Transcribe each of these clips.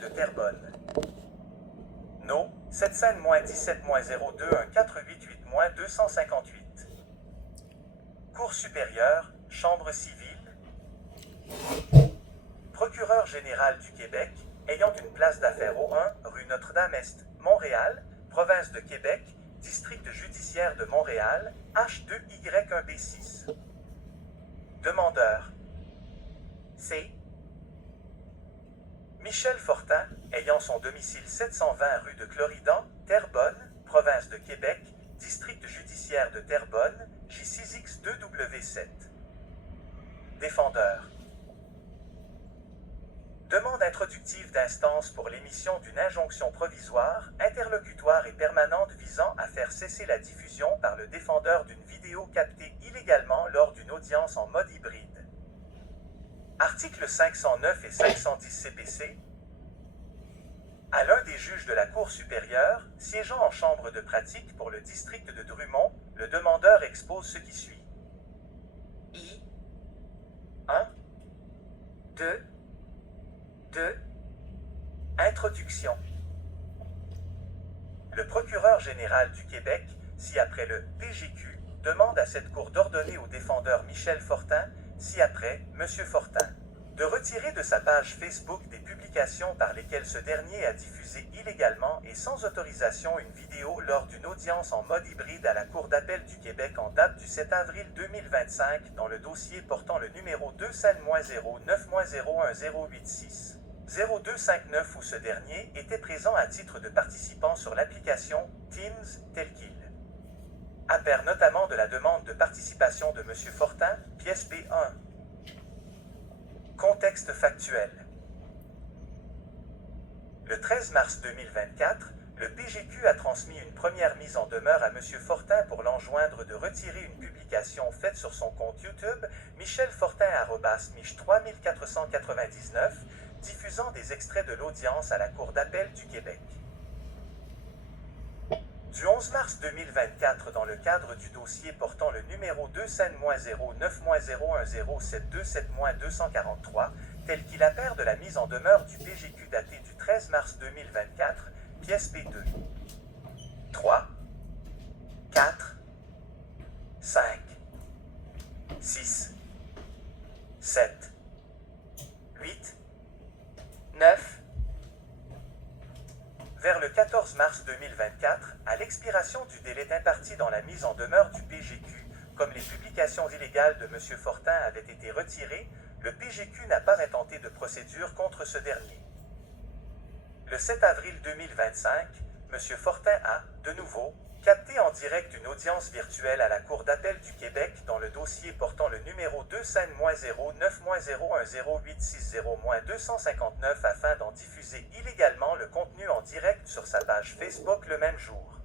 de Terrebonne. No. 7-17-02-1488-258. Cour supérieure, Chambre civile. Procureur général du Québec, ayant une place d'affaires au 1, rue Notre-Dame-Est, Montréal, province de Québec, district judiciaire de Montréal, H2Y1B6. Demandeur. C. Michel Fortin, ayant son domicile 720 rue de Cloridan, Terrebonne, province de Québec, district judiciaire de Terrebonne, J6X2W7. Défendeur. Demande introductive d'instance pour l'émission d'une injonction provisoire, interlocutoire et permanente visant à faire cesser la diffusion par le défendeur d'une vidéo captée illégalement lors d'une audience en mode hybride. Articles 509 et 510 CPC. À l'un des juges de la Cour supérieure, siégeant en chambre de pratique pour le district de Drummond, le demandeur expose ce qui suit. I. 1. 2. Introduction. Le procureur général du Québec, ci-après le PGQ, demande à cette cour d'ordonner au défendeur Michel Fortin, ci-après M. Fortin, de retirer de sa page Facebook des publications par lesquelles ce dernier a diffusé illégalement et sans autorisation une vidéo lors d'une audience en mode hybride à la Cour d'appel du Québec en date du 7 avril 2025 dans le dossier portant le numéro 2-09-01-086. 0259 où ce dernier était présent à titre de participant sur l'application Teams tel qu'il appert notamment de la demande de participation de M. Fortin, pièce B1. Contexte factuel. Le 13 mars 2024, le PGQ a transmis une première mise en demeure à M. Fortin pour l'enjoindre de retirer une publication faite sur son compte YouTube michelfortin@mich3499, diffusant des extraits de l'audience à la Cour d'appel du Québec. Du 11 mars 2024, dans le cadre du dossier portant le numéro 2-09-09-01727-243, tel qu'il appert de la mise en demeure du PGQ datée du 13 mars 2024, pièce P2. 3, 4, 5, 6, 7, 8, 9. Vers le 14 mars 2024, à l'expiration du délai imparti dans la mise en demeure du PGQ, comme les publications illégales de M. Fortin avaient été retirées, le PGQ n'a pas intenté de procédure contre ce dernier. Le 7 avril 2025, M. Fortin a, de nouveau, capté en direct une audience virtuelle à la Cour d'appel du Québec dans le dossier portant le numéro 2-09-01-086-0-259 afin d'en diffuser illégalement le contenu en direct sur sa page Facebook le même jour.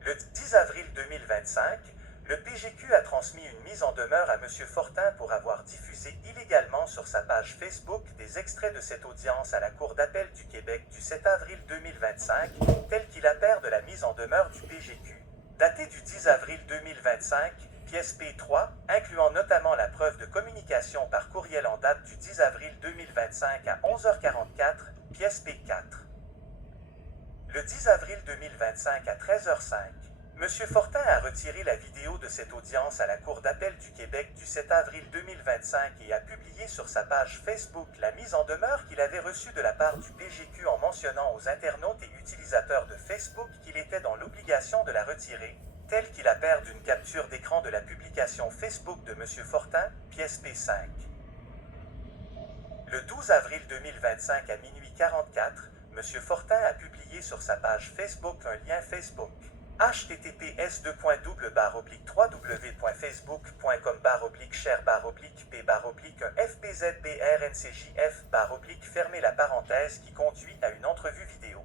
Le 10 avril 2025, le PGQ a transmis une mise en demeure à M. Fortin pour avoir diffusé illégalement sur sa page Facebook des extraits de cette audience à la Cour d'appel du Québec du 7 avril 2025, tel qu'il appert de la mise en demeure du PGQ, datée du 10 avril 2025, pièce P3, incluant notamment la preuve de communication par courriel en date du 10 avril 2025 à 11h44, pièce P4. Le 10 avril 2025 à 13h05, M. Fortin a retiré la vidéo de cette audience à la Cour d'appel du Québec du 7 avril 2025 et a publié sur sa page Facebook la mise en demeure qu'il avait reçue de la part du PGQ en mentionnant aux internautes et utilisateurs de Facebook qu'il était dans l'obligation de la retirer, tel qu'il appert d'une capture d'écran de la publication Facebook de M. Fortin, pièce P5. Le 12 avril 2025 à minuit 44, M. Fortin a publié sur sa page Facebook un lien Facebook. https://www.facebook.com/share/p/1 fermez la parenthèse qui conduit à une entrevue vidéo.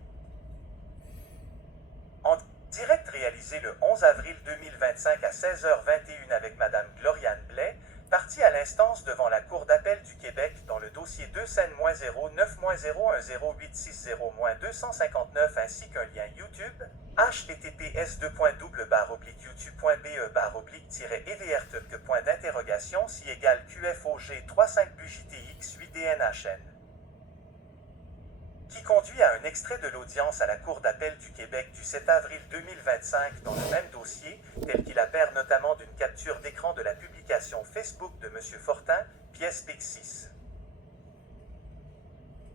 En direct réalisé le 11 avril 2025 à 16h21 avec Mme Gloriane Blais, partie à l'instance devant la Cour d'appel du Québec dans le dossier 2-09-01-086-0-259 ainsi qu'un lien YouTube, https://youtube.be/evrt.si égale QFOG 35BJTX8DNHN. qui conduit à un extrait de l'audience à la Cour d'appel du Québec du 7 avril 2025 dans le même dossier, tel qu'il apparaît notamment d'une capture d'écran de la publication Facebook de M. Fortin, pièce PIC6.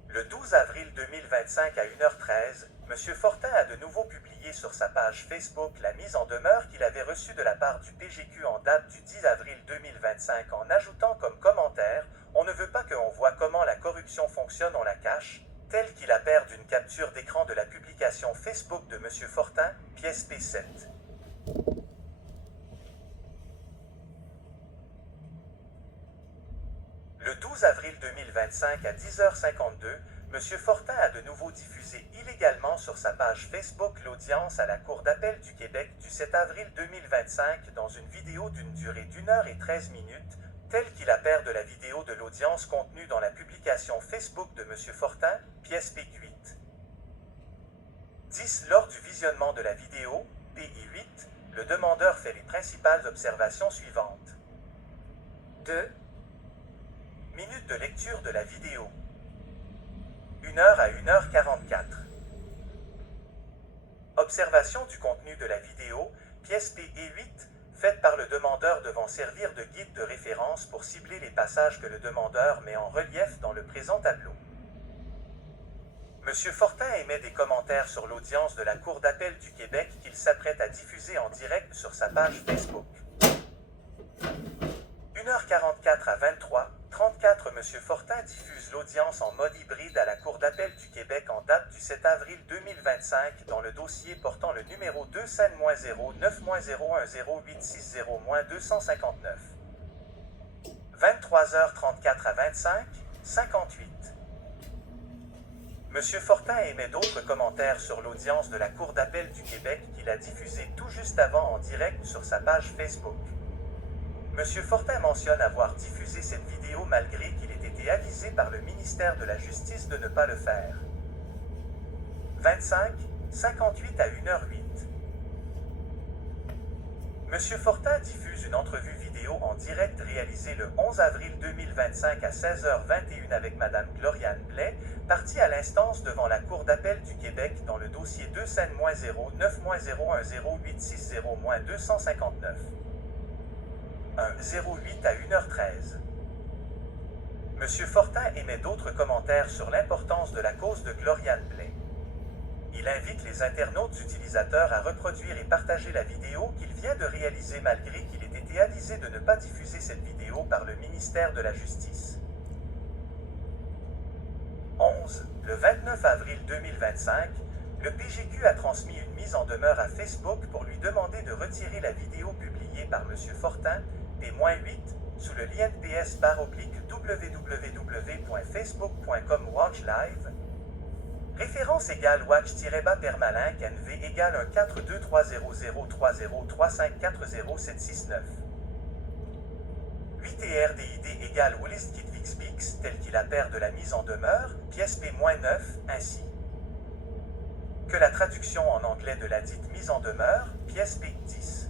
Le 12 avril 2025 à 1h13, M. Fortin a de nouveau publié sur sa page Facebook la mise en demeure qu'il avait reçue de la part du PGQ en date du 10 avril 2025 en ajoutant comme commentaire « On ne veut pas qu'on voit comment la corruption fonctionne, on la cache », tel qu'il apparaît d'une capture d'écran de la publication Facebook de M. Fortin, pièce P7. Le 12 avril 2025 à 10h52, M. Fortin a de nouveau diffusé illégalement sur sa page Facebook l'audience à la Cour d'appel du Québec du 7 avril 2025 dans une vidéo d'une durée d'1h13, telle qu'il apparaît de la vidéo de l'audience contenue dans la publication Facebook de M. Fortin, pièce P8. 10. Lors du visionnement de la vidéo, PI8, le demandeur fait les principales observations suivantes. 2. Minutes de lecture de la vidéo. 1h à 1h44. Observation du contenu de la vidéo, pièce PE8, faite par le demandeur devant servir de guide de référence pour cibler les passages que le demandeur met en relief dans le présent tableau. M. Fortin émet des commentaires sur l'audience de la Cour d'appel du Québec qu'il s'apprête à diffuser en direct sur sa page Facebook. 1h44 à 23h34, M. Fortin diffuse l'audience en mode hybride à la Cour d'appel du Québec en date du 7 avril 2025 dans le dossier portant le numéro 2-09-010-860-259. 23h34 à 25h58. M. Fortin émet d'autres commentaires sur l'audience de la Cour d'appel du Québec qu'il a diffusée tout juste avant en direct sur sa page Facebook. M. Fortin mentionne avoir diffusé cette vidéo malgré qu'il ait été avisé par le ministère de la Justice de ne pas le faire. 25h58 à 1h08. M. Fortin diffuse une entrevue vidéo en direct réalisée le 11 avril 2025 à 16h21 avec Mme Gloriane Blais, partie à l'instance devant la Cour d'appel du Québec dans le dossier 2-09-016-860-259. 1h08 à 1h13. M. Fortin émet d'autres commentaires sur l'importance de la cause de Gloriane Blais. Il invite les internautes utilisateurs à reproduire et partager la vidéo qu'il vient de réaliser malgré qu'il ait été avisé de ne pas diffuser cette vidéo par le ministère de la Justice. 11. Le 29 avril 2025, le PGQ a transmis une mise en demeure à Facebook pour lui demander de retirer la vidéo publiée par M. Fortin, P-8, sous le lien ps/www.facebook.com/watchlive. Référence égale watch-permalink NV égale 142300303540769. 8 et RDID égale WillisKitVixPix tel qu'il apparaît de la mise en demeure, pièce P-9, ainsi que la traduction en anglais de la dite mise en demeure, pièce P10.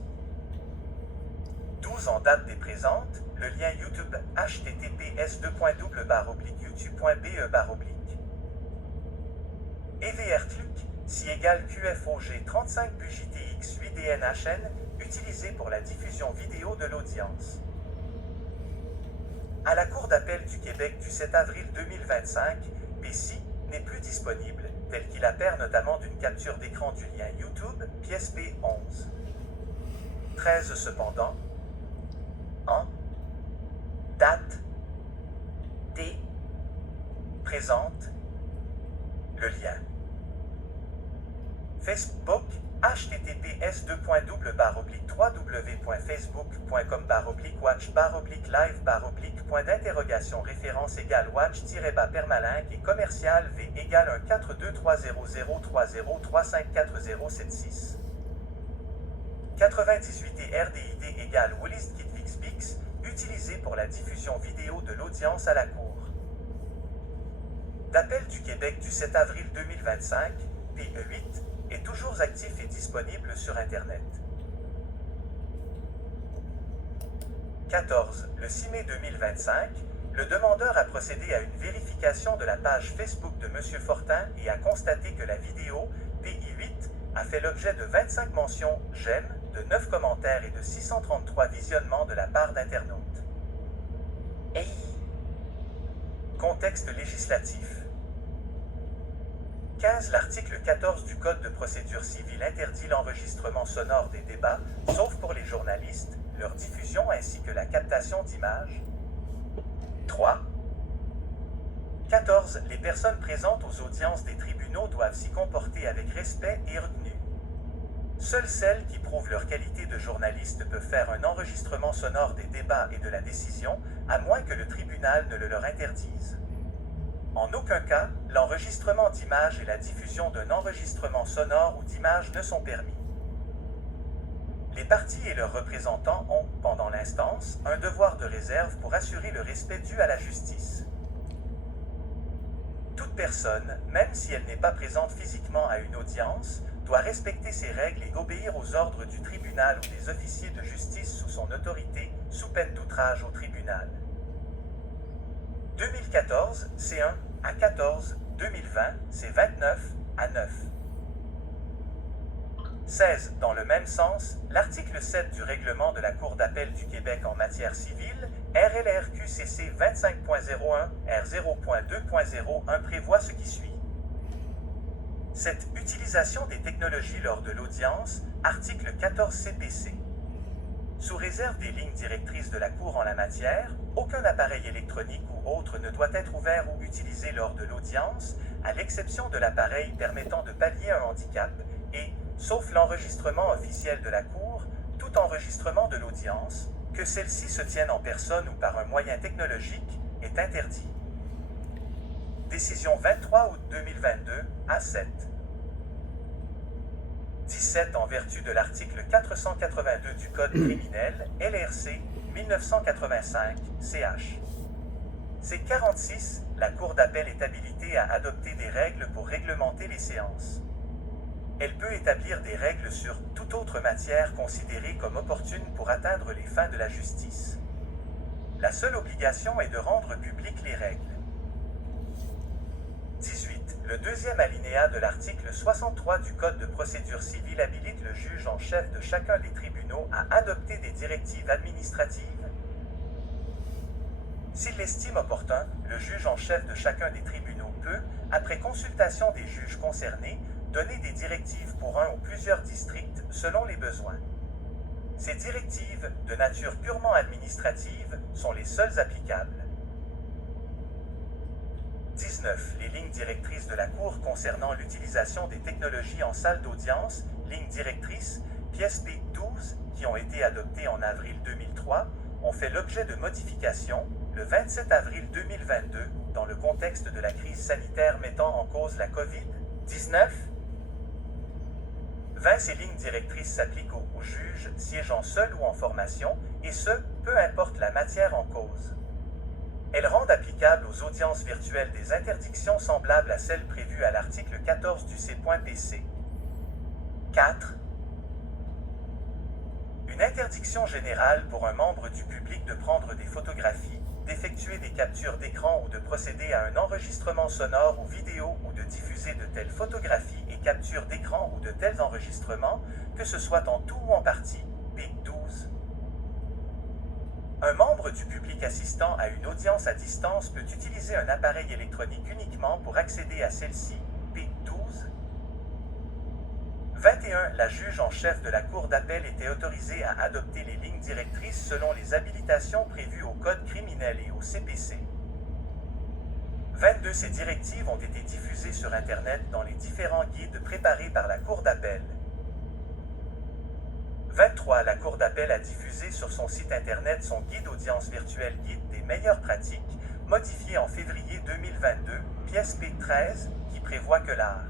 12 en date des présentes, le lien YouTube https://youtube.be/. EVRCLUC, si égale QFOG 35 BUJTX 8 DNHN, utilisé pour la diffusion vidéo de l'audience. À la Cour d'appel du Québec du 7 avril 2025, PCI n'est plus disponible, tel qu'il apparaît notamment d'une capture d'écran du lien YouTube, pièce P11. 13 cependant, en date D présente le lien Facebook https://www.facebook.com/watch/live/point d'interrogation référence égale watch-permalink et commercial V égale 142300303540776. 98 et RDID égale WillisKitVixPix, utilisé pour la diffusion vidéo de l'audience à la Cour d'appel du Québec du 7 avril 2025, PE8, est toujours actif et disponible sur Internet. 14. Le 6 mai 2025, Le demandeur a procédé à une vérification de la page Facebook de M. Fortin et a constaté que la vidéo PI8 a fait l'objet de 25 mentions j'aime, de 9 commentaires et de 633 visionnements de la part d'internautes. Hey. Contexte législatif. 15. L'article 14 du Code de procédure civile interdit l'enregistrement sonore des débats, sauf pour les journalistes, leur diffusion ainsi que la captation d'images. 3. 14. Les personnes présentes aux audiences des tribunaux doivent s'y comporter avec respect et retenue. Seules celles qui prouvent leur qualité de journaliste peuvent faire un enregistrement sonore des débats et de la décision, à moins que le tribunal ne le leur interdise. En aucun cas, l'enregistrement d'images et la diffusion d'un enregistrement sonore ou d'images ne sont permis. Les parties et leurs représentants ont, pendant l'instance, un devoir de réserve pour assurer le respect dû à la justice. Toute personne, même si elle n'est pas présente physiquement à une audience, doit respecter ces règles et obéir aux ordres du tribunal ou des officiers de justice sous son autorité, sous peine d'outrage au tribunal. 2014, C1 à 14, 2020, C29 à 9. 16. Dans le même sens, l'article 7 du règlement de la Cour d'appel du Québec en matière civile, RLRQCC 25.01 R0.2.01 prévoit ce qui suit. Cette utilisation des technologies lors de l'audience, article 14 CPC. Sous réserve des lignes directrices de la Cour en la matière, aucun appareil électronique ou autre ne doit être ouvert ou utilisé lors de l'audience, à l'exception de l'appareil permettant de pallier un handicap, et, sauf l'enregistrement officiel de la Cour, tout enregistrement de l'audience, que celle-ci se tienne en personne ou par un moyen technologique, est interdit. Décision 23 août 2022, A7. 17. En vertu de l'article 482 du Code criminel, LRC 1985, CH. C'est 46. La Cour d'appel est habilitée à adopter des règles pour réglementer les séances. Elle peut établir des règles sur toute autre matière considérée comme opportune pour atteindre les fins de la justice. La seule obligation est de rendre publiques les règles. 18. Le deuxième alinéa de l'article 63 du Code de procédure civile habilite le juge en chef de chacun des tribunaux à adopter des directives administratives. S'il l'estime opportun, le juge en chef de chacun des tribunaux peut, après consultation des juges concernés, donner des directives pour un ou plusieurs districts selon les besoins. Ces directives, de nature purement administrative, sont les seules applicables. 19. Les lignes directrices de la Cour concernant l'utilisation des technologies en salle d'audience, lignes directrices, pièce P12, qui ont été adoptées en avril 2003, ont fait l'objet de modifications le 27 avril 2022 dans le contexte de la crise sanitaire mettant en cause la COVID-19. 20. Ces lignes directrices s'appliquent aux juges siégeant seuls ou en formation, et ce, peu importe la matière en cause. Elles rendent applicables aux audiences virtuelles des interdictions semblables à celles prévues à l'article 14 du C.PC. 4. Une interdiction générale pour un membre du public de prendre des photographies, d'effectuer des captures d'écran ou de procéder à un enregistrement sonore ou vidéo ou de diffuser de telles photographies et captures d'écran ou de tels enregistrements, que ce soit en tout ou en partie, P12. Un membre du public assistant à une audience à distance peut utiliser un appareil électronique uniquement pour accéder à celle-ci, P12. 21. La juge en chef de la Cour d'appel était autorisée à adopter les lignes directrices selon les habilitations prévues au Code criminel et au CPC. 22. Ces directives ont été diffusées sur Internet dans les différents guides préparés par la Cour d'appel. 23. La Cour d'appel a diffusé sur son site Internet son guide audience virtuelle guide des meilleures pratiques, modifié en février 2022, pièce P13, qui prévoit que l'art.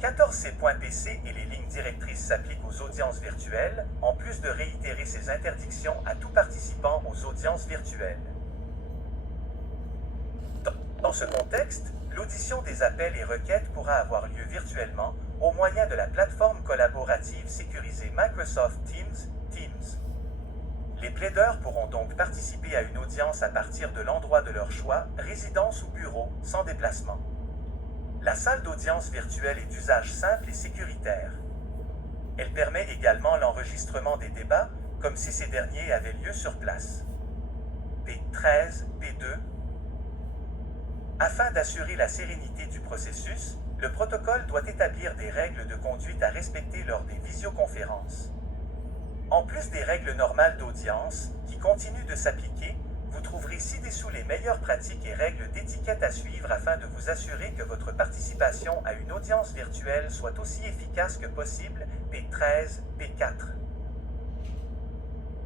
14C.PC et les lignes directrices s'appliquent aux audiences virtuelles, en plus de réitérer ces interdictions à tout participant aux audiences virtuelles. Dans ce contexte, l'audition des appels et requêtes pourra avoir lieu virtuellement au moyen de la plateforme collaborative sécurisée Microsoft Teams, Teams. Les plaideurs pourront donc participer à une audience à partir de l'endroit de leur choix, résidence ou bureau, sans déplacement. La salle d'audience virtuelle est d'usage simple et sécuritaire. Elle permet également l'enregistrement des débats, comme si ces derniers avaient lieu sur place. P13, P2. Afin d'assurer la sérénité du processus, le protocole doit établir des règles de conduite à respecter lors des visioconférences. En plus des règles normales d'audience, qui continuent de s'appliquer, vous trouverez ci-dessous les meilleures pratiques et règles d'étiquette à suivre afin de vous assurer que votre participation à une audience virtuelle soit aussi efficace que possible, P13, P4.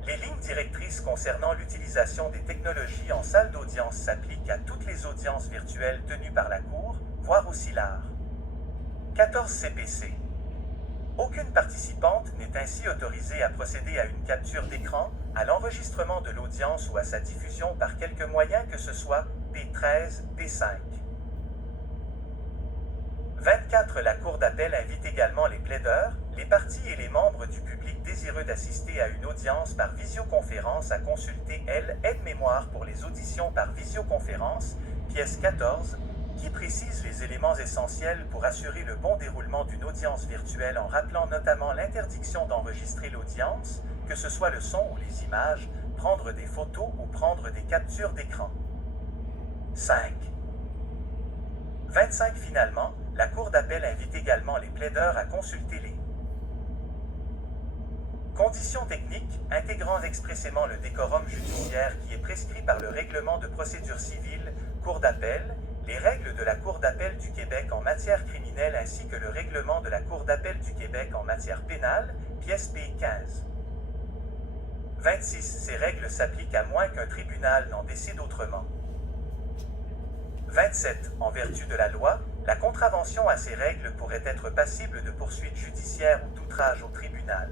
Les lignes directrices concernant l'utilisation des technologies en salle d'audience s'appliquent à toutes les audiences virtuelles tenues par la Cour, voire aussi l'art. 14 CPC. Aucune participante n'est ainsi autorisée à procéder à une capture d'écran, à l'enregistrement de l'audience ou à sa diffusion par quelque moyen que ce soit, P13, P5. 24. La Cour d'appel invite également les plaideurs, les parties et les membres du public désireux d'assister à une audience par visioconférence à consulter Aide-mémoire pour les auditions par visioconférence, pièce 14, qui précise les éléments essentiels pour assurer le bon déroulement d'une audience virtuelle en rappelant notamment l'interdiction d'enregistrer l'audience, que ce soit le son ou les images, prendre des photos ou prendre des captures d'écran. 5. 25. Finalement, la Cour d'appel invite également les plaideurs à consulter les conditions techniques intégrant expressément le décorum judiciaire qui est prescrit par le règlement de procédure civile, Cour d'appel, les règles de la Cour d'appel du Québec en matière criminelle ainsi que le règlement de la Cour d'appel du Québec en matière pénale, pièce P15. 26. Ces règles s'appliquent à moins qu'un tribunal n'en décide autrement. 27. En vertu de la loi, la contravention à ces règles pourrait être passible de poursuites judiciaires ou d'outrage au tribunal.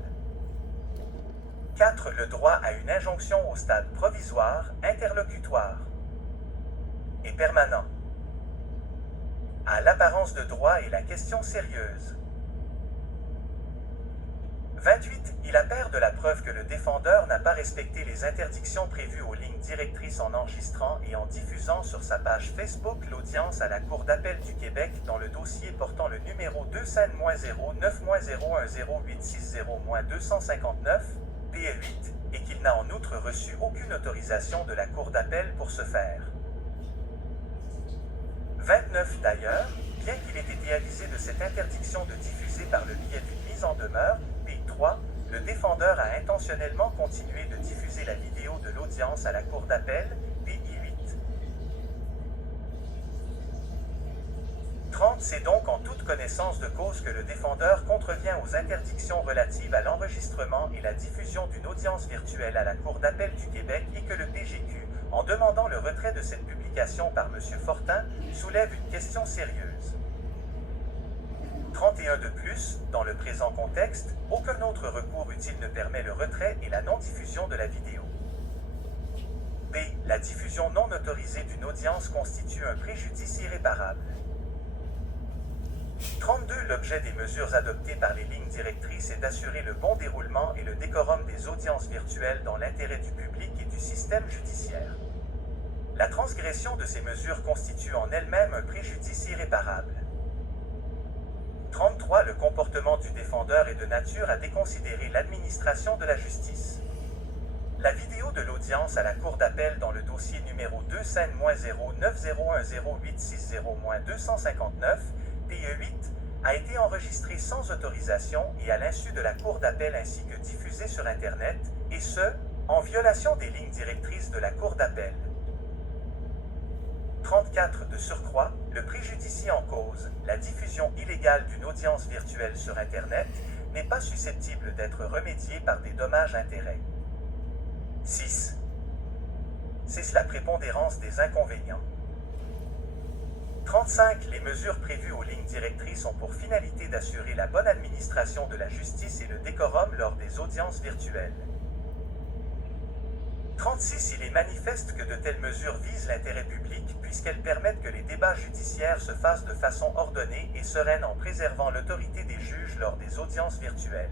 4. Le droit à une injonction au stade provisoire, interlocutoire et permanent. À l'apparence de droit et la question sérieuse. 28. Il appert de la preuve que le défendeur n'a pas respecté les interdictions prévues aux lignes directrices en enregistrant et en diffusant sur sa page Facebook l'audience à la Cour d'appel du Québec dans le dossier portant le numéro 2-09-0-0-860-259, PE8, et qu'il n'a en outre reçu aucune autorisation de la Cour d'appel pour ce faire. 29. D'ailleurs, bien qu'il ait été avisé de cette interdiction de diffuser par le biais d'une mise en demeure, P3, le défendeur a intentionnellement continué de diffuser la vidéo de l'audience à la Cour d'appel, PI8. 30. C'est donc en toute connaissance de cause que le défendeur contrevient aux interdictions relatives à l'enregistrement et la diffusion d'une audience virtuelle à la Cour d'appel du Québec et que le PGQ, en demandant le retrait de cette publication par M. Fortin, soulève une question sérieuse. 31. De plus, dans le présent contexte, aucun autre recours utile ne permet le retrait et la non-diffusion de la vidéo. B. La diffusion non autorisée d'une audience constitue un préjudice irréparable. 32. L'objet des mesures adoptées par les lignes directrices est d'assurer le bon déroulement et le décorum des audiences virtuelles dans l'intérêt du public et du système judiciaire. La transgression de ces mesures constitue en elle-même un préjudice irréparable. 33. Le comportement du défendeur est de nature à déconsidérer l'administration de la justice. La vidéo de l'audience à la Cour d'appel dans le dossier numéro 2-9010860-259, PE8, a été enregistrée sans autorisation et à l'insu de la Cour d'appel ainsi que diffusée sur Internet, et ce, en violation des lignes directrices de la Cour d'appel. 34. De surcroît, le préjudice en cause, la diffusion illégale d'une audience virtuelle sur Internet, n'est pas susceptible d'être remédié par des dommages-intérêts. 6. C'est la prépondérance des inconvénients. 35. Les mesures prévues aux lignes directrices ont pour finalité d'assurer la bonne administration de la justice et le décorum lors des audiences virtuelles. 36. Il est manifeste que de telles mesures visent l'intérêt public puisqu'elles permettent que les débats judiciaires se fassent de façon ordonnée et sereine en préservant l'autorité des juges lors des audiences virtuelles.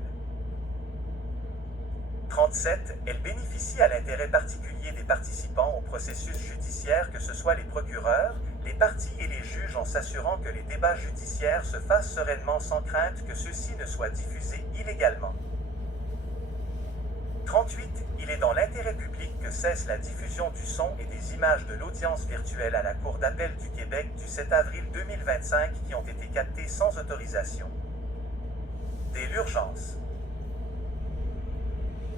37. Elle bénéficie à l'intérêt particulier des participants au processus judiciaire, que ce soit les procureurs, les parties et les juges, en s'assurant que les débats judiciaires se fassent sereinement sans crainte que ceux-ci ne soient diffusés illégalement. 38. Il est dans l'intérêt public que cesse la diffusion du son et des images de l'audience virtuelle à la Cour d'appel du Québec du 7 avril 2025 qui ont été captées sans autorisation. Dès l'urgence.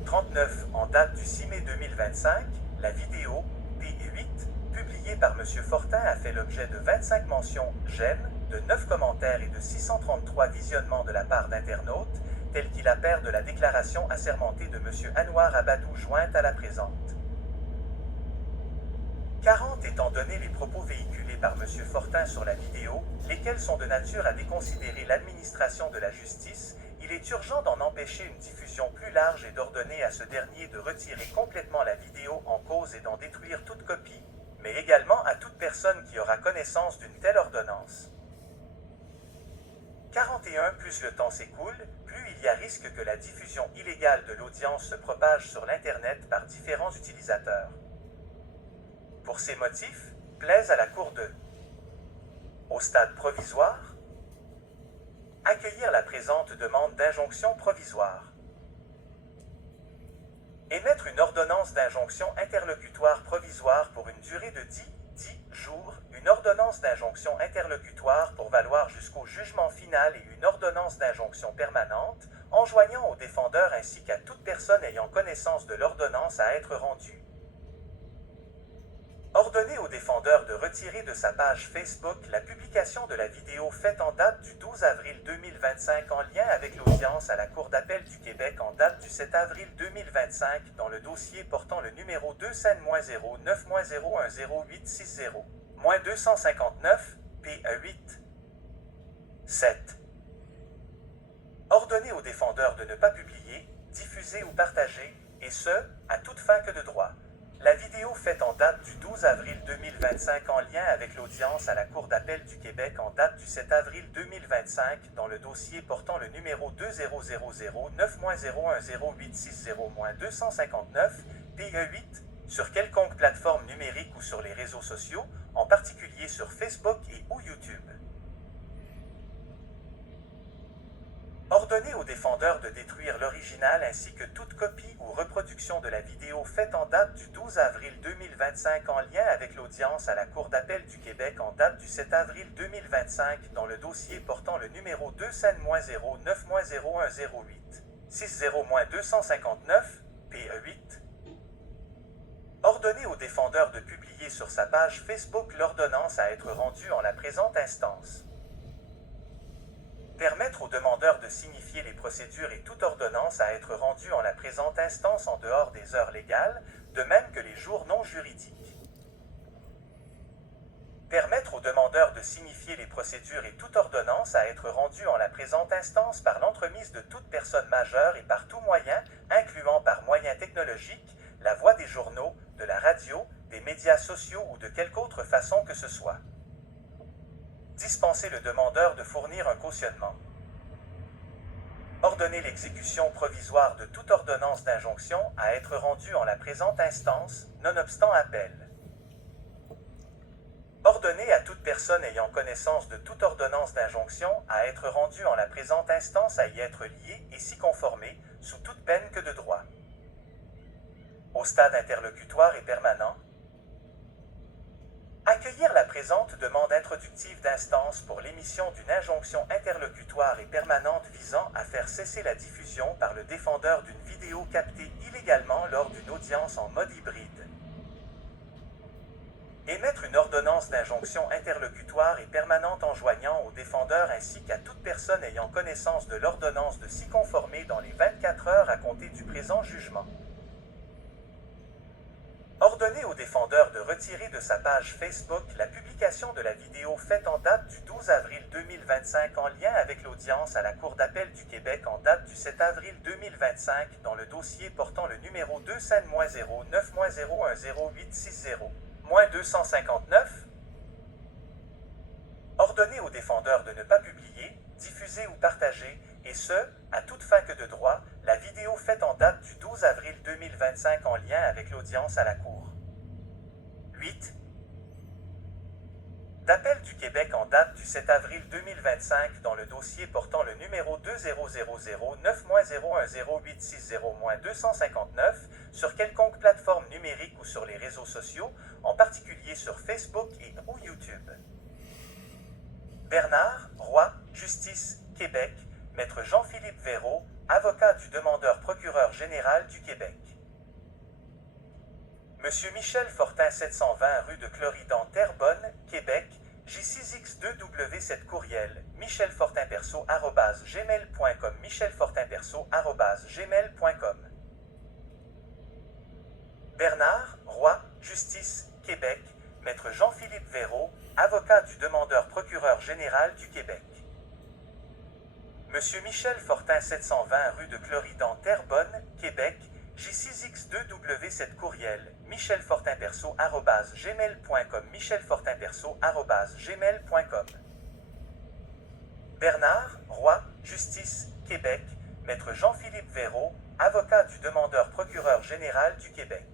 39. En date du 6 mai 2025, la vidéo P8, publiée par M. Fortin, a fait l'objet de 25 mentions j'aime, de 9 commentaires et de 633 visionnements de la part d'internautes, tel qu'il appert de la déclaration assermentée de M. Anouar Abadou jointe à la présente. 40. Étant donné les propos véhiculés par M. Fortin sur la vidéo, lesquels sont de nature à déconsidérer l'administration de la justice, il est urgent d'en empêcher une diffusion plus large et d'ordonner à ce dernier de retirer complètement la vidéo en cause et d'en détruire toute copie, mais également à toute personne qui aura connaissance d'une telle ordonnance. 41. Plus le temps s'écoule, plus il y a risque que la diffusion illégale de l'audience se propage sur l'Internet par différents utilisateurs. Pour ces motifs, plaise à la Cour de, au stade provisoire, accueillir la présente demande d'injonction provisoire. Émettre une ordonnance d'injonction interlocutoire provisoire pour une durée de 10 jours, une ordonnance d'injonction interlocutoire pour valoir jusqu'au jugement final et une ordonnance d'injonction permanente, enjoignant au défendeur ainsi qu'à toute personne ayant connaissance de l'ordonnance à être rendue. Ordonner au défendeur de retirer de sa page Facebook la publication de la vidéo faite en date du 12 avril 2025 en lien avec l'audience à la Cour d'appel du Québec en date du 7 avril 2025 dans le dossier portant le numéro 2-09-0-01-0860-259 PE8. 7. Ordonner au défendeur de ne pas publier, diffuser ou partager, et ce, à toute fin que de droit, la vidéo faite en date du 12 avril 2025 en lien avec l'audience à la Cour d'appel du Québec en date du 7 avril 2025 dans le dossier portant le numéro 2000-9-010-0860-259 PE8 sur quelconque plateforme numérique ou sur les réseaux sociaux, en particulier sur Facebook et ou YouTube. Ordonner au défendeur de détruire l'original ainsi que toute copie ou reproduction de la vidéo faite en date du 12 avril 2025 en lien avec l'audience à la Cour d'appel du Québec en date du 7 avril 2025 dans le dossier portant le numéro 2-9-0-01-08-60-259 PE8. Ordonner au défendeur de publier sur sa page Facebook l'ordonnance à être rendue en la présente instance. Permettre au demandeur de signifier les procédures et toute ordonnance à être rendue en la présente instance en dehors des heures légales, de même que les jours non juridiques. Permettre au demandeur de signifier les procédures et toute ordonnance à être rendue en la présente instance par l'entremise de toute personne majeure et par tout moyen, incluant par moyens technologiques, la voix des journaux, de la radio, des médias sociaux ou de quelque autre façon que ce soit. Dispenser le demandeur de fournir un cautionnement. Ordonner l'exécution provisoire de toute ordonnance d'injonction à être rendue en la présente instance, nonobstant appel. Ordonner à toute personne ayant connaissance de toute ordonnance d'injonction à être rendue en la présente instance à y être liée et s'y conformer, sous toute peine que de droit. Au stade interlocutoire et permanent, accueillir la présente demande introductive d'instance pour l'émission d'une injonction interlocutoire et permanente visant à faire cesser la diffusion par le défendeur d'une vidéo captée illégalement lors d'une audience en mode hybride. Émettre une ordonnance d'injonction interlocutoire et permanente enjoignant au défendeur ainsi qu'à toute personne ayant connaissance de l'ordonnance de s'y conformer dans les 24 heures à compter du présent jugement. Ordonner au défendeur de retirer de sa page Facebook la publication de la vidéo faite en date du 12 avril 2025 en lien avec l'audience à la Cour d'appel du Québec en date du 7 avril 2025 dans le dossier portant le numéro 2-9-0-9-0-1-0860-259. Ordonner au défendeur de ne pas publier, diffuser ou partager, et ce, à toute fin que de droit, La vidéo faite en date du 12 avril 2025 en lien avec l'audience à la Cour. 8. D'appel du Québec en date du 7 avril 2025 dans le dossier portant le numéro 2000-9-010-860-259 sur quelconque plateforme numérique ou sur les réseaux sociaux, en particulier sur Facebook et ou YouTube. Bernard Roy, Justice, Québec, Maître Jean-Philippe Véraud, avocat du demandeur procureur général du Québec. Monsieur Michel Fortin 720 rue de Cloridan, Terrebonne, Québec, J6X2W7 courriel, michelfortinperso@gmail.com michelfortinperso@gmail.com. Bernard Roy, Justice, Québec, Maître Jean-Philippe Véraud, avocat du demandeur procureur général du Québec. Monsieur Michel Fortin 720 rue de Cloridan, Terrebonne, Québec, J6X2W7 courriel, michelfortinperso@gmail.com michelfortinperso@gmail.com. Bernard Roy, Justice, Québec, Maître Jean-Philippe Véraud, avocat du demandeur procureur général du Québec.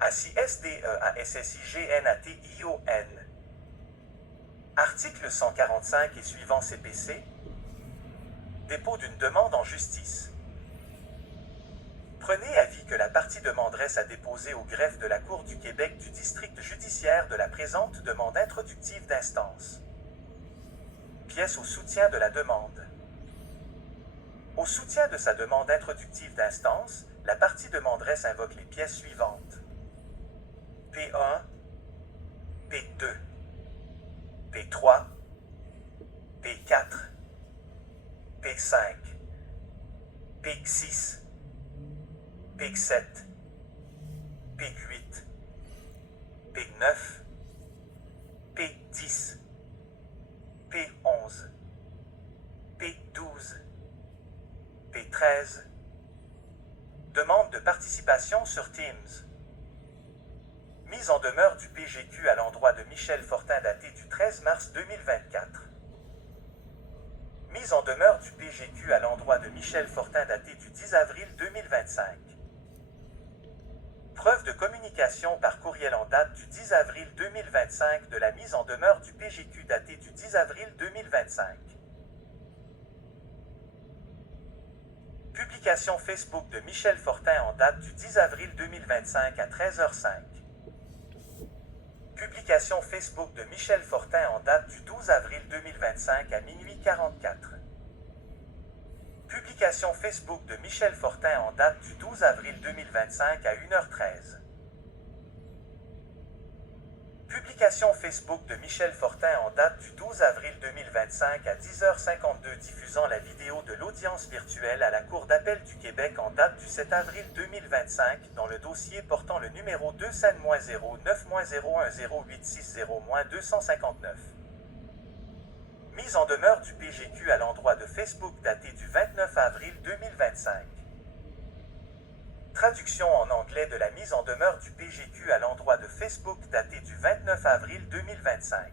ACSDEASSIGNATION. Article 145 et suivant CPC. Dépôt d'une demande en justice. Prenez avis que la partie demanderesse à déposer au greffe de la Cour du Québec du district judiciaire de la présente demande introductive d'instance. Pièce au soutien de la demande. Au soutien de sa demande introductive d'instance, la partie demanderesse invoque les pièces suivantes. P1, P2, P3, P4, P5, P6, P7, P8, P9, P10, P11, P12, P13. Demande de participation sur Teams. Mise en demeure du PGQ à l'endroit de Michel Fortin datée du 13 mars 2024. Mise en demeure du PGQ à l'endroit de Michel Fortin datée du 10 avril 2025. Preuve de communication par courriel en date du 10 avril 2025 de la mise en demeure du PGQ datée du 10 avril 2025. Publication Facebook de Michel Fortin en date du 10 avril 2025 à 13h05. Publication Facebook de Michel Fortin en date du 12 avril 2025 à minuit 44. Publication Facebook de Michel Fortin en date du 12 avril 2025 à 1h13. Publication Facebook de Michel Fortin en date du 12 avril 2025 à 10h52 diffusant la vidéo de l'audience virtuelle à la Cour d'appel du Québec en date du 7 avril 2025 dans le dossier portant le numéro 2-9-010-860-259. Mise en demeure du PGQ à l'endroit de Facebook daté du 29 avril 2025. Traduction en anglais de la mise en demeure du PGQ à l'endroit de Facebook datée du 29 avril 2025.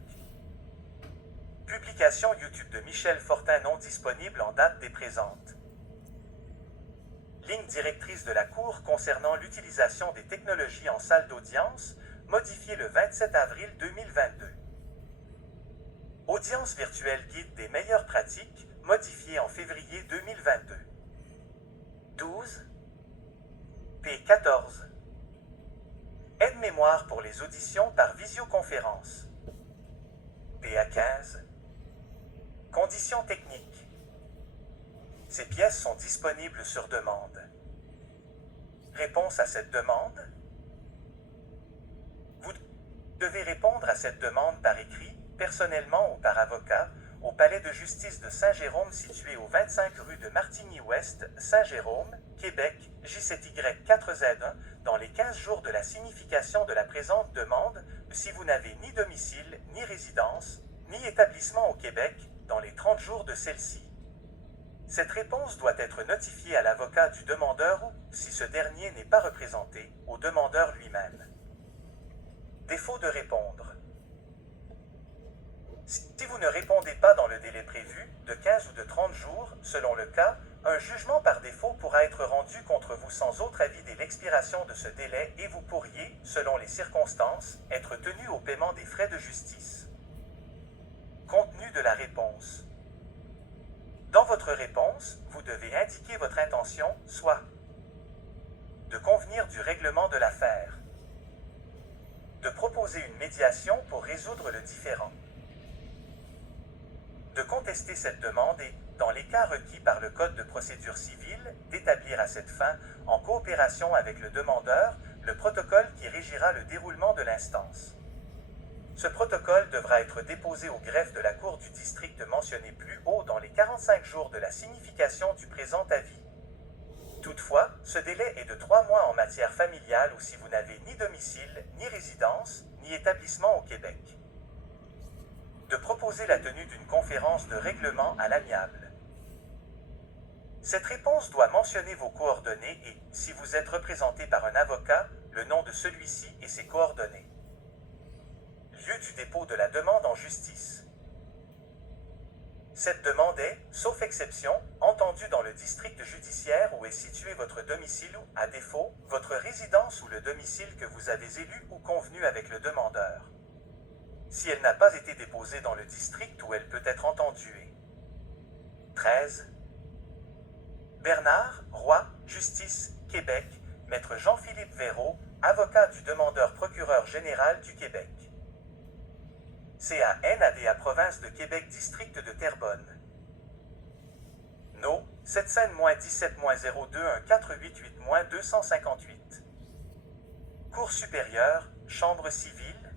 Publication YouTube de Michel Fortin non disponible en date des présentes. Ligne directrice de la Cour concernant l'utilisation des technologies en salle d'audience, modifiée le 27 avril 2022. Audience virtuelle guide des meilleures pratiques, modifiée en février 2022. 12. P14. Aide-mémoire pour les auditions par visioconférence. PA15. Conditions techniques. Ces pièces sont disponibles sur demande. Réponse à cette demande. Vous devez répondre à cette demande par écrit, personnellement ou par avocat, au Palais de justice de Saint-Jérôme situé au 25 rue de Martigny-Ouest, Saint-Jérôme, Québec, J7Y4Z1, dans les 15 jours de la signification de la présente demande, si vous n'avez ni domicile, ni résidence, ni établissement au Québec, dans les 30 jours de celle-ci. Cette réponse doit être notifiée à l'avocat du demandeur ou, si ce dernier n'est pas représenté, au demandeur lui-même. Défaut de répondre. Si vous ne répondez pas dans le délai prévu, de 15 ou de 30 jours, selon le cas, un jugement par défaut pourra être rendu contre vous sans autre avis dès l'expiration de ce délai et vous pourriez, selon les circonstances, être tenu au paiement des frais de justice. Contenu de la réponse. Dans votre réponse, vous devez indiquer votre intention, soit de convenir du règlement de l'affaire, de proposer une médiation pour résoudre le différend, de contester cette demande et, dans les cas requis par le Code de procédure civile, d'établir à cette fin, en coopération avec le demandeur, le protocole qui régira le déroulement de l'instance. Ce protocole devra être déposé au greffe de la Cour du district mentionné plus haut dans les 45 jours de la signification du présent avis. Toutefois, ce délai est de 3 mois en matière familiale ou si vous n'avez ni domicile, ni résidence, ni établissement au Québec. De proposer la tenue d'une conférence de règlement à l'amiable. Cette réponse doit mentionner vos coordonnées et, si vous êtes représenté par un avocat, le nom de celui-ci et ses coordonnées. Lieu du dépôt de la demande en justice. Cette demande est, sauf exception, entendue dans le district judiciaire où est situé votre domicile ou, à défaut, votre résidence ou le domicile que vous avez élu ou convenu avec le demandeur. Si elle n'a pas été déposée dans le district où elle peut être entendue. 13. Bernard Roy, Justice, Québec, Maître Jean-Philippe Véraud, avocat du demandeur procureur général du Québec. CANADA Province de Québec District de Terrebonne. No. 7-17-02-1488-258. Cour supérieure, Chambre civile.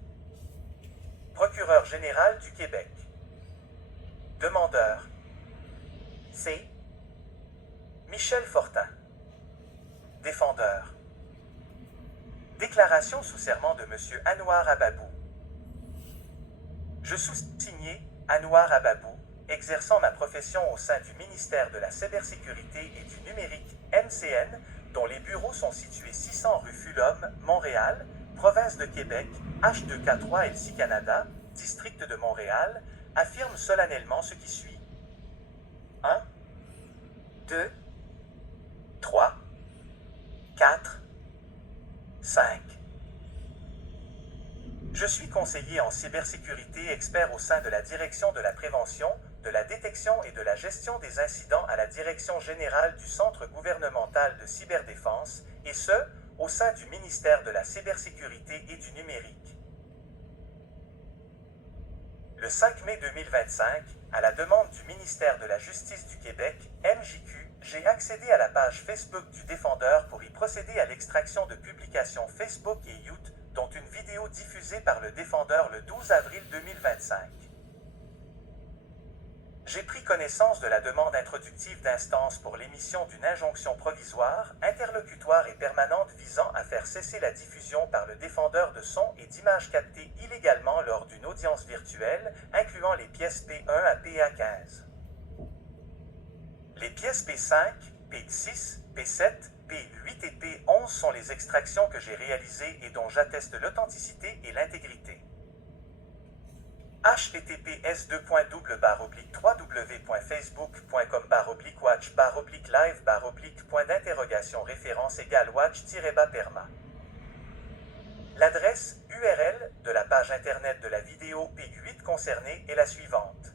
Procureur général du Québec. Demandeur. C. Michel Fortin. Défendeur. Déclaration sous serment de M. Anouar Ababou. Je sous-signé, Anouar Ababou, exerçant ma profession au sein du ministère de la Cybersécurité et du Numérique, MCN, dont les bureaux sont situés 600 rue Fulhomme, Montréal, Province de Québec, H2K3 LC Canada, District de Montréal, affirme solennellement ce qui suit. 1, 2, 3, 4, 5. Je suis conseiller en cybersécurité expert au sein de la Direction de la prévention, de la détection et de la gestion des incidents à la Direction générale du Centre gouvernemental de cyberdéfense, et ce, au sein du ministère de la Cybersécurité et du Numérique. Le 5 mai 2025, à la demande du ministère de la Justice du Québec, MJQ, j'ai accédé à la page Facebook du défendeur pour y procéder à l'extraction de publications Facebook et YouTube, dont une vidéo diffusée par le défendeur le 12 avril 2025. J'ai pris connaissance de la demande introductive d'instance pour l'émission d'une injonction provisoire, interlocutoire et permanente visant à faire cesser la diffusion par le défendeur de sons et d'images captées illégalement lors d'une audience virtuelle, incluant les pièces P1 à PA15. Les pièces P5, P6, P7, P8 et P11 sont les extractions que j'ai réalisées et dont j'atteste l'authenticité et l'intégrité. https://www.facebook.com/watch/live/ référence égale watch-perma. L'adresse URL de la page internet de la vidéo P8 concernée est la suivante.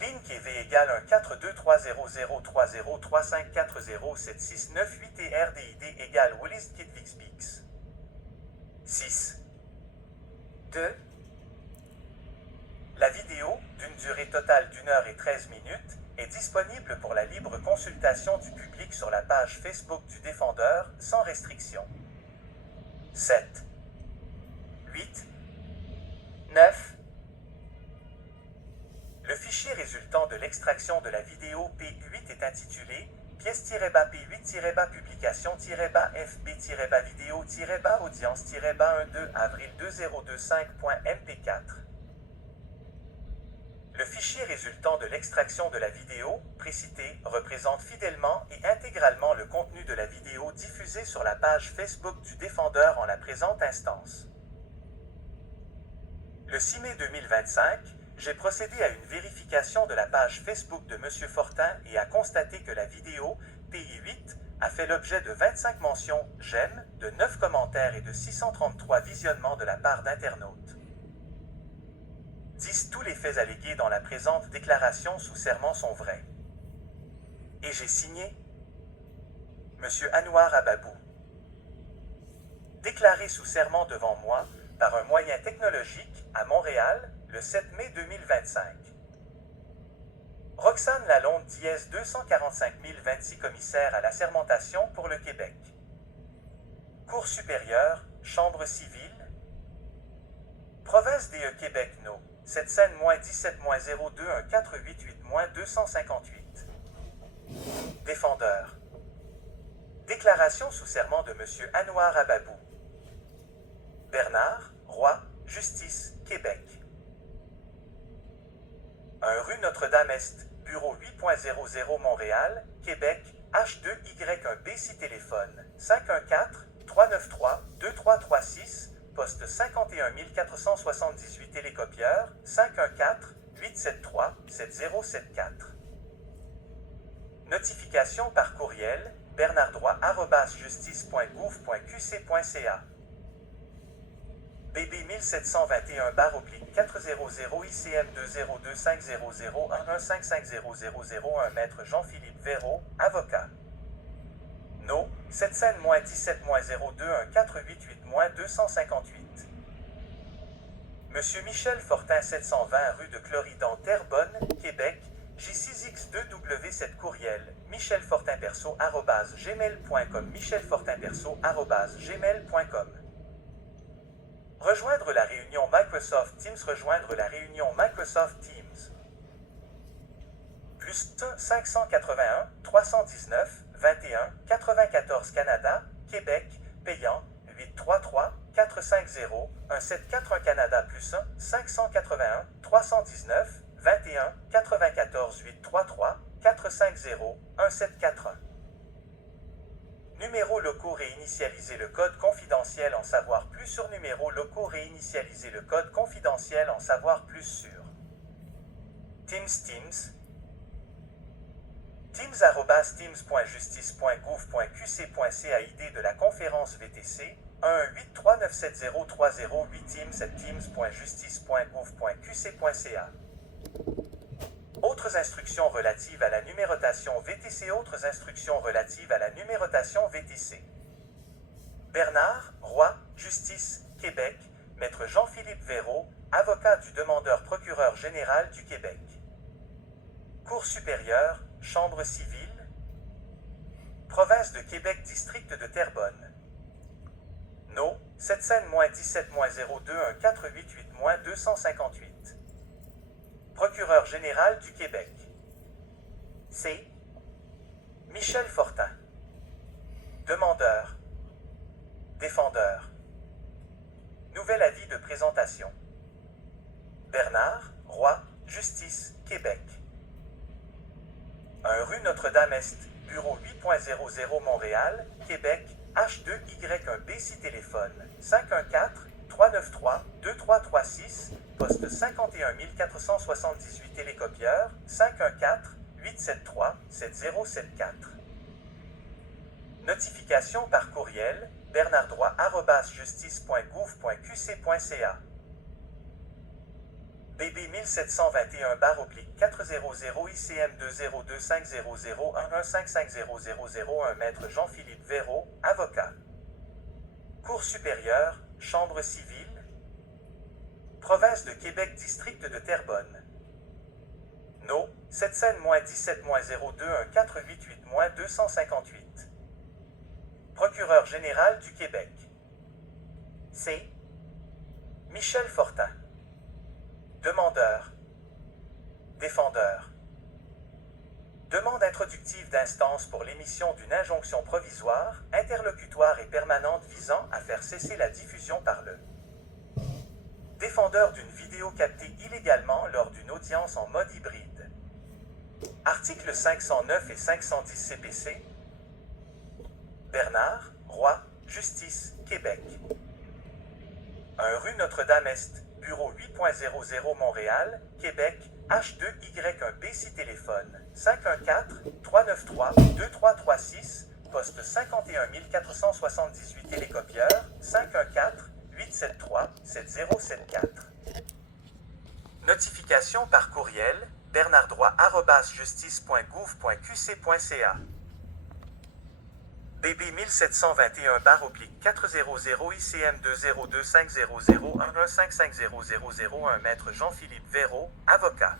Ligne KV égale 142300303540769 et RDID égale Willis Kidvixbix. 6. 2. La vidéo, d'une durée totale d'1 heure et 13 minutes, est disponible pour la libre consultation du public sur la page Facebook du défendeur, sans restriction. 7. 8. 9. Le fichier résultant de l'extraction de la vidéo P8 est intitulé pièce-P8-publication-fb-vidéo-audience-12 avril 2025.mp4. Le fichier résultant de l'extraction de la vidéo, précité, représente fidèlement et intégralement le contenu de la vidéo diffusée sur la page Facebook du défendeur en la présente instance. Le 6 mai 2025, J'ai procédé à une vérification de la page Facebook de M. Fortin et a constaté que la vidéo PI8 a fait l'objet de 25 mentions j'aime, de 9 commentaires et de 633 visionnements de la part d'internautes. 10. Tous les faits allégués dans la présente déclaration sous serment sont vrais. Et j'ai signé M. Anouar Ababou. Déclaré sous serment devant moi par un moyen technologique à Montréal le 7 mai 2025. Roxane Lalonde Diez 245 026 commissaire à l'assermentation pour le Québec. Cour supérieure, Chambre civile. Province DE Québec No. 7 17-021488-258. Défendeur. Déclaration sous serment de M. Anouar Ababou. Bernard, Roy, Justice, Québec. 1 rue Notre-Dame-Est, bureau 8.00 Montréal, Québec, H2Y1B 6 téléphone, 514-393-2336, poste 51 478 télécopieur, 514-873-7074. Notification par courriel, bernardroit@justice.gouv.qc.ca. BB 1721-400 ICM 202500115500001 Maître Jean-Philippe Véraud, avocat. No. 7-17-021488-258. Monsieur Michel Fortin 720 rue de Cloridan Terrebonne, Québec, J6X2W 7 courriel, michelfortinperso@gmail.com michelfortinperso@gmail.com. Rejoindre la réunion Microsoft Teams. Rejoindre la réunion Microsoft Teams. Plus 581 319 21 94 Canada, Québec, payant 833 450 174 Canada plus 1 581 319 21 94 833 450 1741. Numéros locaux réinitialiser le code confidentiel en savoir plus sur numéros locaux réinitialiser le code confidentiel en savoir plus sur Teams teams@teams.justice.gouv.qc.ca ID de la conférence VTC 1-839703008 teams@teams.justice.gouv.qc.ca. Autres instructions relatives à la numérotation VTC. Autres instructions relatives à la numérotation VTC. Bernard, Roy, Justice, Québec, Maître Jean-Philippe Véraud, avocat du demandeur procureur général du Québec. Cour supérieure, Chambre civile. Province de Québec, district de Terrebonne. No. 7-17-021488-258. Procureur général du Québec. C. Michel Fortin. Demandeur. Défendeur. Nouvel avis de présentation. Bernard, Roy, Justice, Québec. 1 rue Notre-Dame-Est, bureau 8.00 Montréal, Québec, H2Y1B 6 téléphone, 514-393-2336, poste 51 478 télécopieur, 514-873-7074. Notification par courriel, bernardroit@justice.gouv.qc.ca. BB 1721-400 ICM 202500115500001 Maître Jean-Philippe Véraud, avocat. Cour supérieure, Chambre civile. Province de Québec, district de Terrebonne. No. 7-17-021488-258. Procureur général du Québec. C. Michel Fortin. Demandeur. Défendeur. Demande introductive d'instance pour l'émission d'une injonction provisoire, interlocutoire et permanente visant à faire cesser la diffusion par le défendeur d'une vidéo captée illégalement lors d'une audience en mode hybride. Articles 509 et 510 CPC. Bernard, Roy, Justice, Québec. 1 rue Notre-Dame-Est, Bureau 8.00 Montréal, Québec, H2Y1B6 téléphone 514-393-2336, poste 51 478 télécopieur 514-873-7074. Notification par courriel bernardroit@justice.gouv.qc.ca. BB 1721/400 ICM 202500115500001 Maître Jean-Philippe Véraud, avocat.